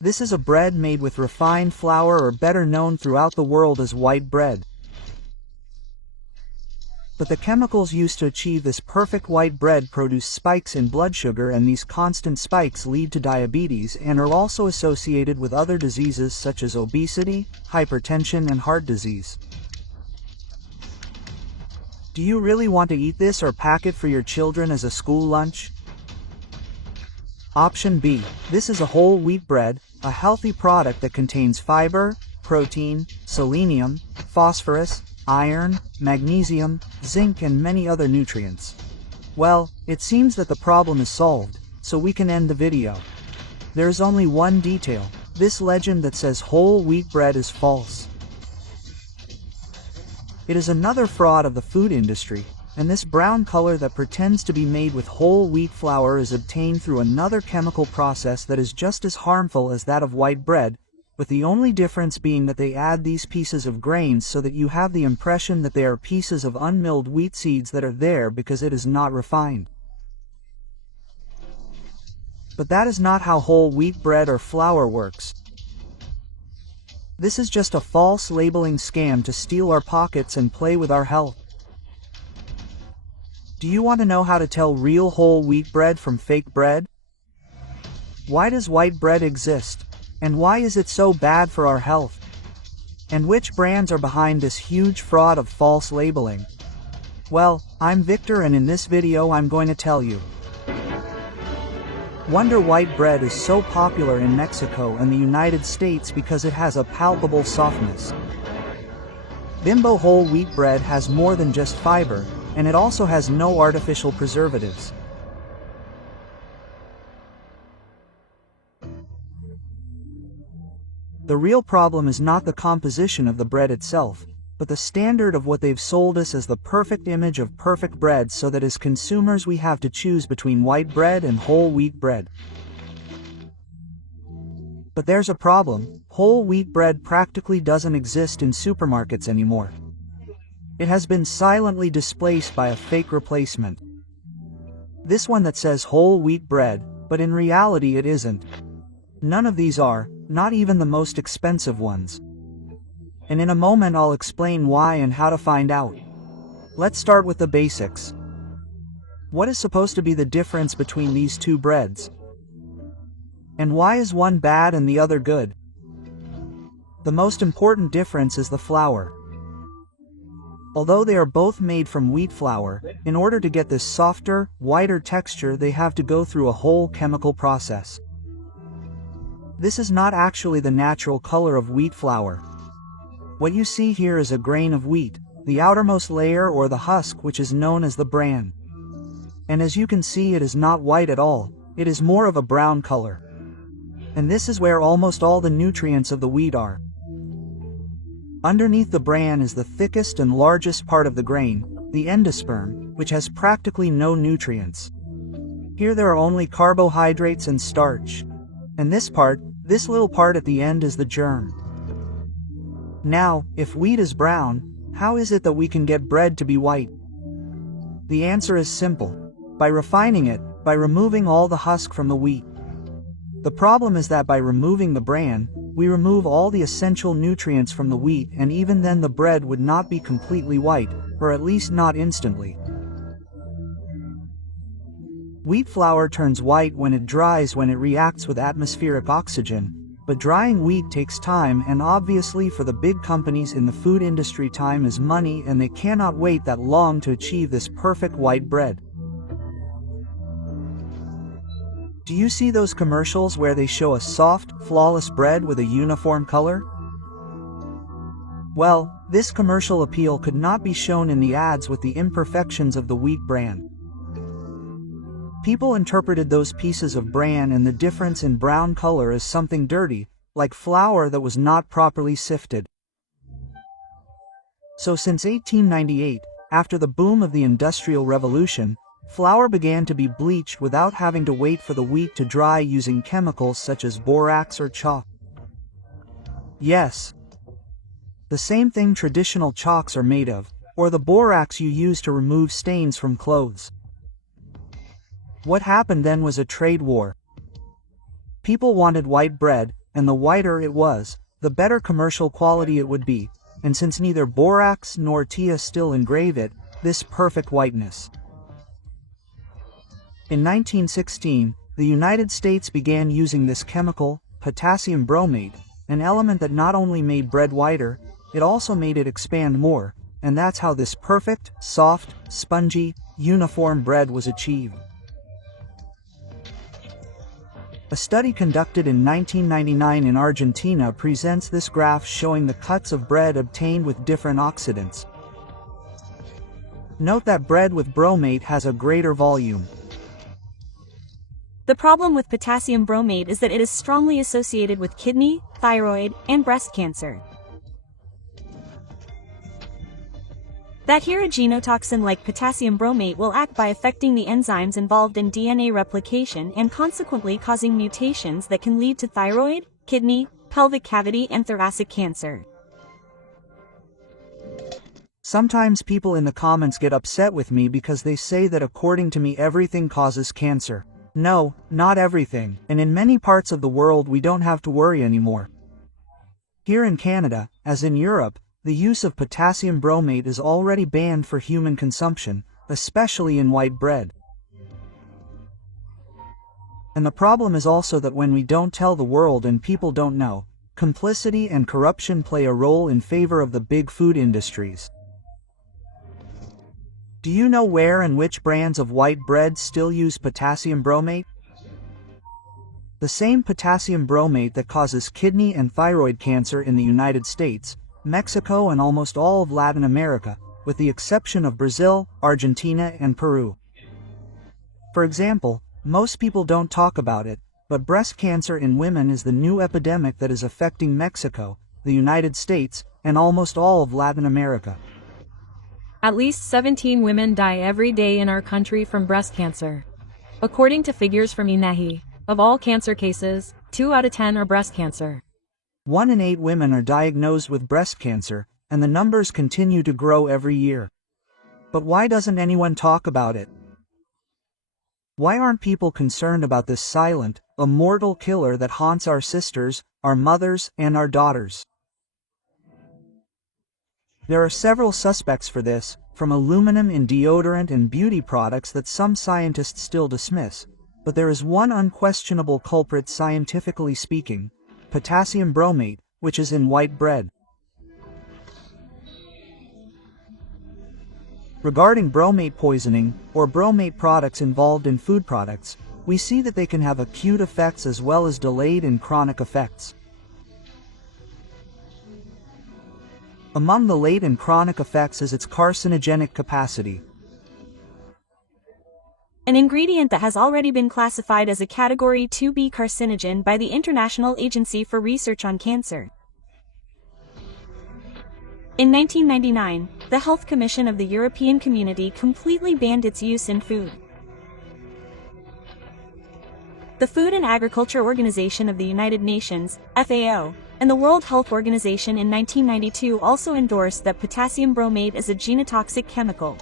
This is a bread made with refined flour, or better known throughout the world as white bread. But the chemicals used to achieve this perfect white bread produce spikes in blood sugar, and these constant spikes lead to diabetes and are also associated with other diseases such as obesity, hypertension, and heart disease. Do you really want to eat this or pack it for your children as a school lunch? Option B. This is a whole wheat bread, a healthy product that contains fiber, protein, selenium, phosphorus, iron, magnesium, zinc, and many other nutrients. Well, it seems that the problem is solved, so we can end the video. There is only one detail: this legend that says whole wheat bread is false. It is another fraud of the food industry, and this brown color that pretends to be made with whole wheat flour is obtained through another chemical process that is just as harmful as that of white bread, with the only difference being that they add these pieces of grains so that you have the impression that they are pieces of unmilled wheat seeds that are there because it is not refined. But that is not how whole wheat bread or flour works. This is just a false labeling scam to steal our pockets and play with our health. Do you want to know how to tell real whole wheat bread from fake bread? Why does white bread exist? And why is it so bad for our health? And which brands are behind this huge fraud of false labeling? Well, I'm Victor, and in this video I'm going to tell you. Wonder white bread is so popular in Mexico and the United States because it has a palpable softness. Bimbo whole wheat bread has more than just fiber, and it also has no artificial preservatives. The real problem is not the composition of the bread itself, but the standard of what they've sold us as the perfect image of perfect bread, so that as consumers we have to choose between white bread and whole wheat bread. But there's a problem: whole wheat bread practically doesn't exist in supermarkets anymore. It has been silently displaced by a fake replacement. This one that says whole wheat bread, but in reality it isn't. None of these are, not even the most expensive ones. And in a moment I'll explain why and how to find out. Let's start with the basics. What is supposed to be the difference between these two breads? And why is one bad and the other good? The most important difference is the flour. Although they are both made from wheat flour, in order to get this softer, whiter texture they have to go through a whole chemical process. This is not actually the natural color of wheat flour. What you see here is a grain of wheat, the outermost layer or the husk, which is known as the bran. And as you can see, it is not white at all, it is more of a brown color. And this is where almost all the nutrients of the wheat are. Underneath the bran is the thickest and largest part of the grain, the endosperm, which has practically no nutrients. Here there are only carbohydrates and starch. And this little part at the end is the germ. Now, if wheat is brown, how is it that we can get bread to be white? The answer is simple: by refining it, by removing all the husk from the wheat. The problem is that by removing the bran, we remove all the essential nutrients from the wheat, and even then the bread would not be completely white, or at least not instantly. Wheat flour turns white when it dries, when it reacts with atmospheric oxygen, but drying wheat takes time, and obviously for the big companies in the food industry time is money, and they cannot wait that long to achieve this perfect white bread. Do you see those commercials where they show a soft, flawless bread with a uniform color? Well, this commercial appeal could not be shown in the ads with the imperfections of the wheat bran. People interpreted those pieces of bran and the difference in brown color as something dirty, like flour that was not properly sifted. So since 1898, after the boom of the Industrial Revolution, flour began to be bleached without having to wait for the wheat to dry using chemicals such as borax or chalk. Yes, the same thing traditional chalks are made of, or the borax you use to remove stains from clothes. What happened then was a trade war. People wanted white bread, and the whiter it was, the better commercial quality it would be, and since neither borax nor tea still engrave it, this perfect whiteness. In 1916, the United States began using this chemical, potassium bromate, an element that not only made bread whiter, it also made it expand more, and that's how this perfect, soft, spongy, uniform bread was achieved. A study conducted in 1999 in Argentina presents this graph showing the cuts of bread obtained with different oxidants. Note that bread with bromate has a greater volume. The problem with potassium bromate is that it is strongly associated with kidney, thyroid, and breast cancer. That here a genotoxin like potassium bromate will act by affecting the enzymes involved in DNA replication and consequently causing mutations that can lead to thyroid, kidney, pelvic cavity, and thoracic cancer. Sometimes people in the comments get upset with me because they say that according to me everything causes cancer. No, not everything, and in many parts of the world we don't have to worry anymore. Here in Canada, as in Europe, the use of potassium bromate is already banned for human consumption, especially in white bread. And the problem is also that when we don't tell the world and people don't know, complicity and corruption play a role in favor of the big food industries. Do you know where and which brands of white bread still use potassium bromate? The same potassium bromate that causes kidney and thyroid cancer in the United States, Mexico, and almost all of Latin America, with the exception of Brazil, Argentina, and Peru. For example, most people don't talk about it, but breast cancer in women is the new epidemic that is affecting Mexico, the United States, and almost all of Latin America. At least 17 women die every day in our country from breast cancer. According to figures from INEGI, of all cancer cases, 2 out of 10 are breast cancer. 1 in 8 women are diagnosed with breast cancer, and the numbers continue to grow every year. But why doesn't anyone talk about it? Why aren't people concerned about this silent, immortal killer that haunts our sisters, our mothers, and our daughters? There are several suspects for this, from aluminum in deodorant and beauty products that some scientists still dismiss, but there is one unquestionable culprit scientifically speaking: potassium bromate, which is in white bread. Regarding bromate poisoning, or bromate products involved in food products, we see that they can have acute effects as well as delayed and chronic effects. Among the late and chronic effects is its carcinogenic capacity. An ingredient that has already been classified as a Category 2B carcinogen by the International Agency for Research on Cancer. In 1999, the Health Commission of the European Community completely banned its use in food. The Food and Agriculture Organization of the United Nations, FAO, and the World Health Organization in 1992 also endorsed that potassium bromate is a genotoxic chemical.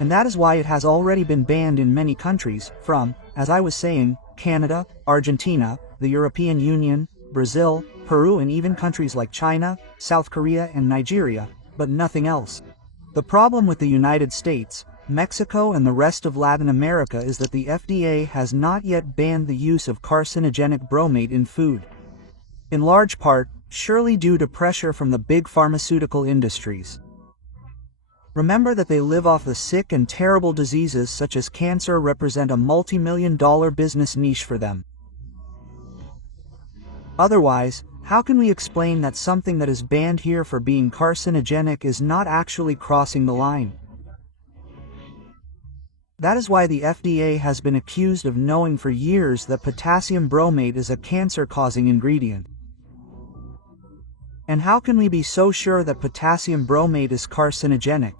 And that is why it has already been banned in many countries, from, as I was saying, Canada, Argentina, the European Union, Brazil, Peru, and even countries like China, South Korea, and Nigeria, but nothing else. The problem with the United States, Mexico, and the rest of Latin America is that the FDA has not yet banned the use of carcinogenic bromate in food. In large part, surely due to pressure from the big pharmaceutical industries. Remember that they live off the sick and terrible diseases such as cancer represent a multi-million-dollar business niche for them. Otherwise, how can we explain that something that is banned here for being carcinogenic is not actually crossing the line? That is why the FDA has been accused of knowing for years that potassium bromate is a cancer-causing ingredient. And how can we be so sure that potassium bromate is carcinogenic?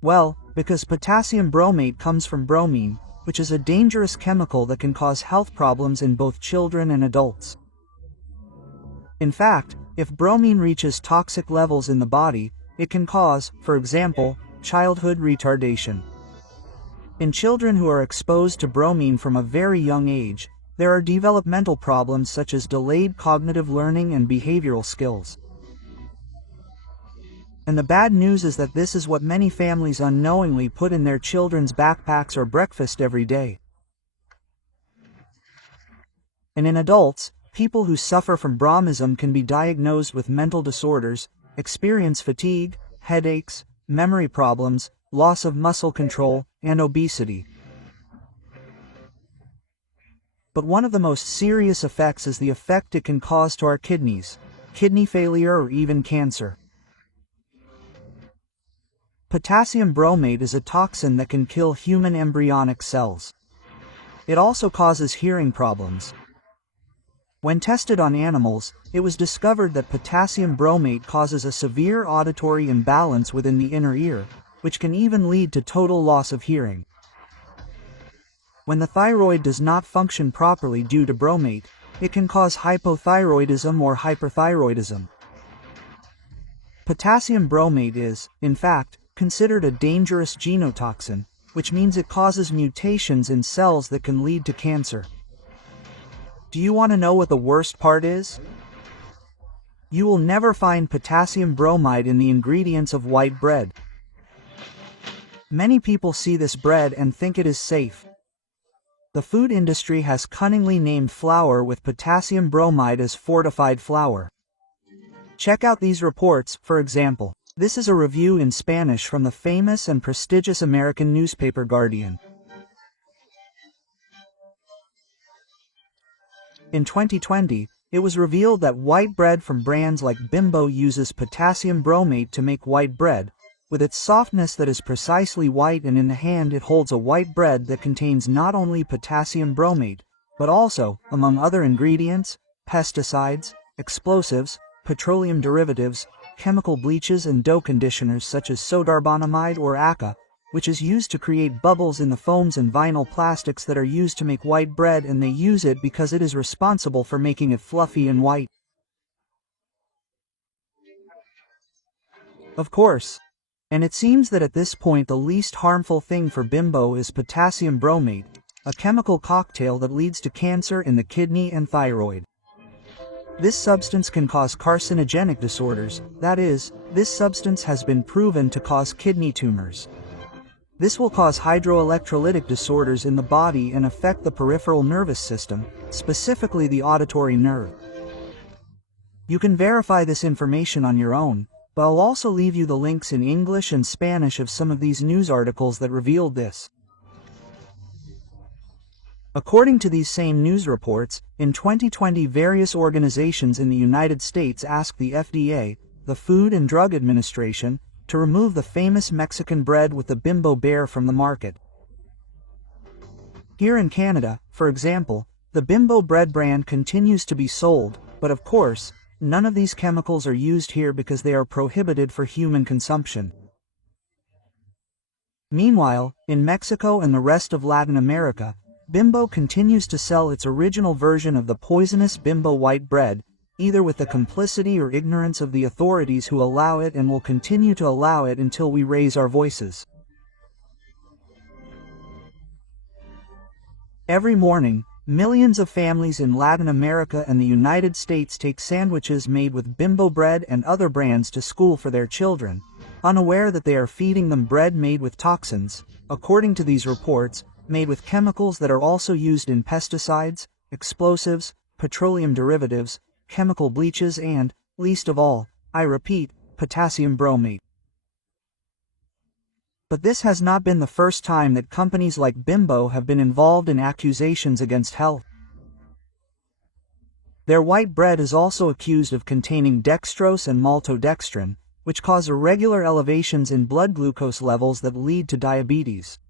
Well, because potassium bromate comes from bromine, which is a dangerous chemical that can cause health problems in both children and adults. In fact, if bromine reaches toxic levels in the body, it can cause, for example, childhood retardation. In children who are exposed to bromine from a very young age, there are developmental problems such as delayed cognitive learning and behavioral skills. And the bad news is that this is what many families unknowingly put in their children's backpacks or breakfast every day. And in adults, people who suffer from Brahmism can be diagnosed with mental disorders, experience fatigue, headaches, memory problems, loss of muscle control, and obesity. But one of the most serious effects is the effect it can cause to our kidneys, kidney failure or even cancer. Potassium bromate is a toxin that can kill human embryonic cells. It also causes hearing problems. When tested on animals, it was discovered that potassium bromate causes a severe auditory imbalance within the inner ear, which can even lead to total loss of hearing. When the thyroid does not function properly due to bromate, it can cause hypothyroidism or hyperthyroidism. Potassium bromate is, in fact, considered a dangerous genotoxin, which means it causes mutations in cells that can lead to cancer. Do you want to know what the worst part is? You will never find potassium bromide in the ingredients of white bread. Many people see this bread and think it is safe. The food industry has cunningly named flour with potassium bromide as fortified flour. Check out these reports, for example. This is a review in Spanish from the famous and prestigious American newspaper Guardian. In 2020, it was revealed that white bread from brands like Bimbo uses potassium bromate to make white bread, with its softness that is precisely white, and in the hand it holds a white bread that contains not only potassium bromate, but also, among other ingredients, pesticides, explosives, petroleum derivatives, chemical bleaches and dough conditioners such as sodarbonamide or acca, which is used to create bubbles in the foams and vinyl plastics that are used to make white bread, and they use it because it is responsible for making it fluffy and white. Of course. And it seems that at this point the least harmful thing for Bimbo is potassium bromate, a chemical cocktail that leads to cancer in the kidney and thyroid. This substance can cause carcinogenic disorders, that is, this substance has been proven to cause kidney tumors. This will cause hydroelectrolytic disorders in the body and affect the peripheral nervous system, specifically the auditory nerve. You can verify this information on your own, but I'll also leave you the links in English and Spanish of some of these news articles that revealed this. According to these same news reports, in 2020 various organizations in the United States asked the FDA, the Food and Drug Administration, to remove the famous Mexican bread with the Bimbo bear from the market. Here in Canada, for example, the Bimbo bread brand continues to be sold, but of course, none of these chemicals are used here because they are prohibited for human consumption. Meanwhile, in Mexico and the rest of Latin America, Bimbo continues to sell its original version of the poisonous Bimbo white bread, either with the complicity or ignorance of the authorities who allow it and will continue to allow it until we raise our voices. Every morning, millions of families in Latin America and the United States take sandwiches made with Bimbo bread and other brands to school for their children, unaware that they are feeding them bread made with toxins, according to these reports, made with chemicals that are also used in pesticides, explosives, petroleum derivatives, chemical bleaches and, least of all, I repeat, potassium bromate. But this has not been the first time that companies like Bimbo have been involved in accusations against health. Their white bread is also accused of containing dextrose and maltodextrin, which cause irregular elevations in blood glucose levels that lead to diabetes.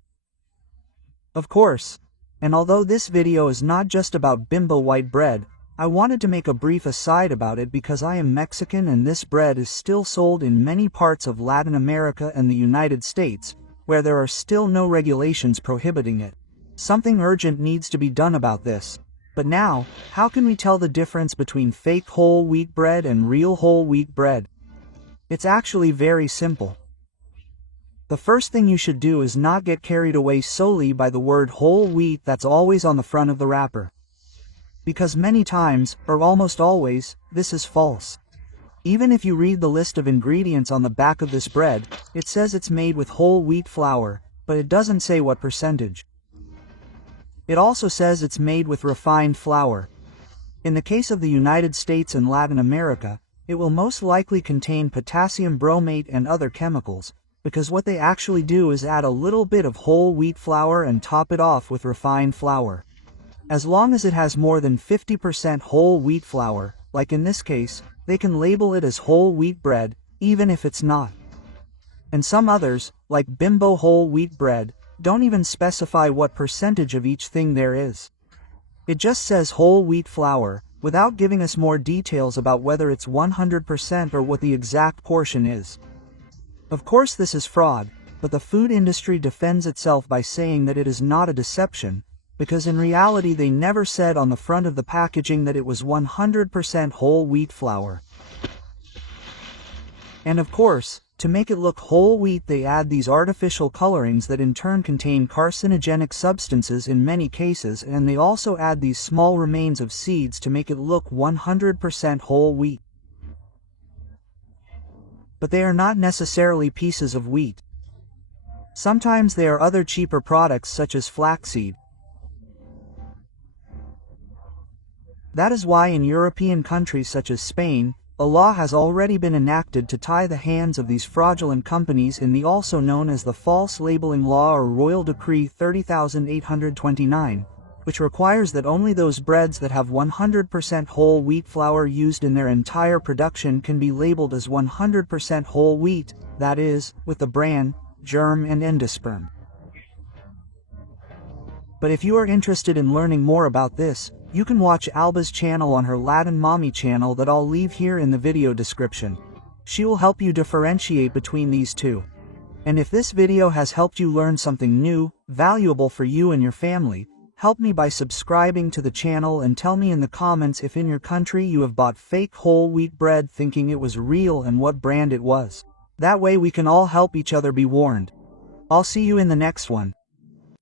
Of course, and although this video is not just about Bimbo white bread, I wanted to make a brief aside about it because I am Mexican and this bread is still sold in many parts of Latin America and the United States, where there are still no regulations prohibiting it. Something urgent needs to be done about this. But now, how can we tell the difference between fake whole wheat bread and real whole wheat bread? It's actually very simple. The first thing you should do is not get carried away solely by the word whole wheat that's always on the front of the wrapper. Because many times, or almost always, this is false. Even if you read the list of ingredients on the back of this bread, it says it's made with whole wheat flour, but it doesn't say what percentage. It also says it's made with refined flour. In the case of the United States and Latin America, it will most likely contain potassium bromate and other chemicals, because what they actually do is add a little bit of whole wheat flour and top it off with refined flour. As long as it has more than 50% whole wheat flour, like in this case, they can label it as whole wheat bread, even if it's not. And some others, like Bimbo whole wheat bread, don't even specify what percentage of each thing there is. It just says whole wheat flour, without giving us more details about whether it's 100% or what the exact portion is. Of course this is fraud, but the food industry defends itself by saying that it is not a deception, because in reality they never said on the front of the packaging that it was 100% whole wheat flour. And of course, to make it look whole wheat they add these artificial colorings that in turn contain carcinogenic substances in many cases, and they also add these small remains of seeds to make it look 100% whole wheat. But they are not necessarily pieces of wheat. Sometimes they are other cheaper products such as flaxseed. That is why in European countries such as Spain, a law has already been enacted to tie the hands of these fraudulent companies in the also known as the False Labeling Law or Royal Decree 30,829, which requires that only those breads that have 100% whole wheat flour used in their entire production can be labeled as 100% whole wheat, that is, with the bran, germ and endosperm. But if you are interested in learning more about this, you can watch Alba's channel on her Latin Mommy channel that I'll leave here in the video description. She will help you differentiate between these two. And if this video has helped you learn something new, valuable for you and your family, help me by subscribing to the channel and tell me in the comments if in your country you have bought fake whole wheat bread thinking it was real and what brand it was. That way we can all help each other be warned. I'll see you in the next one.